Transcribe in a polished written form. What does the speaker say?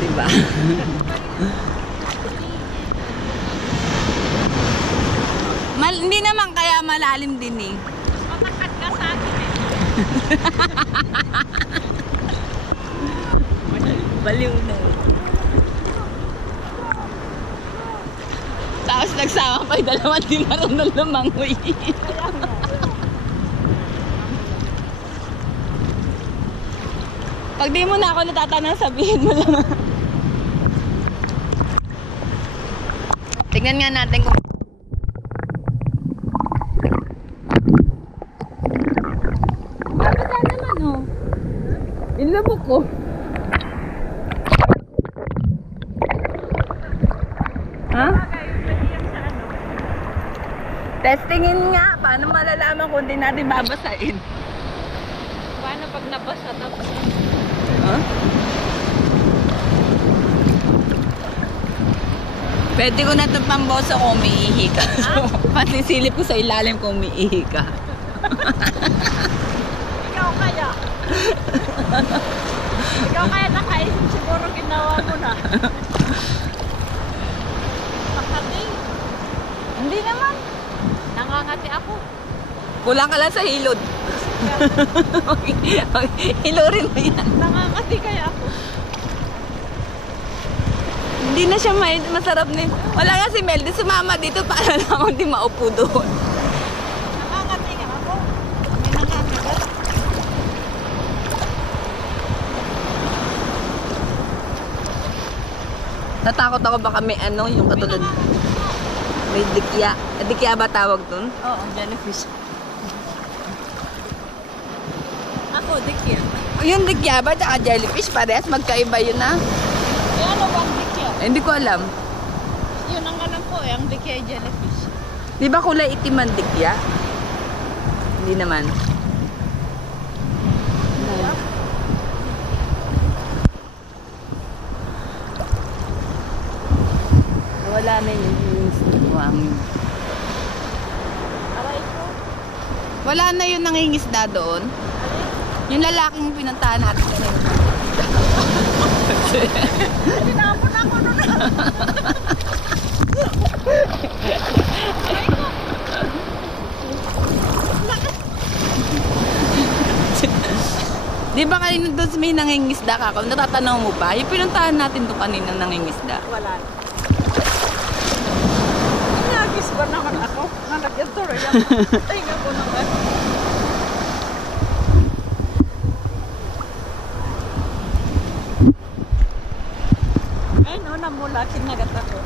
Diba? Hindi naman kaya malalim din eh. Matakat ka sa akin eh. Baliw na. Tapos nagsama pa yung dalawang di marunong lumangoy. Pag di mo na ako natatanong, sabihin mo lang. Tingnan nga natin kung inlabok ko. Ha? Testingin nga. Paano malalaman kung di natin babasain? Paano pag nabasa tapos? Ha? Pwede ko na itong pamboso kung umiihi ka. Pasisilip ko sa ilalim kung umiihi ka. Ikaw kaya? Ikaw kaya nakaisip siguro ginawa mo na. Makati. Hindi naman. Nangangati ako. Kulang ka lang sa hilod. Hilurin mo yan. Nangangati kaya ako. Hindi na siya masarap na yun. Wala nga si Mel. Sumama dito para naman di maupo doon. Nangangati nga ako. May nangangagat. Natakot ako baka may ano, yung katulad. May dikya. Dikya ba tawag dun? Oo, jellyfish. Ako, dikya. Yung dikya ba tsaka jellyfish? Parehas magkaiba yun na. Eh, ano bang dikya? Hindi ko alam. Yun ang alam ko eh, ang dikya ay jellyfish. Di ba kulay itim ang dikya? Hindi naman. Wala na yung hangin. Aray ko. Wala na yung nangingisda doon. Yung lalaking pinuntahan natin. Sinapon ako nun. Di ba kanina doon may nangingisda ka? Kung natatanaw mo pa, yung pinuntahan natin doon kanina nangingisda. Wala. Nagis ba naman ako? Nalagyan tuloy ang tinga ko naman. Ay no, namula kinagat ako.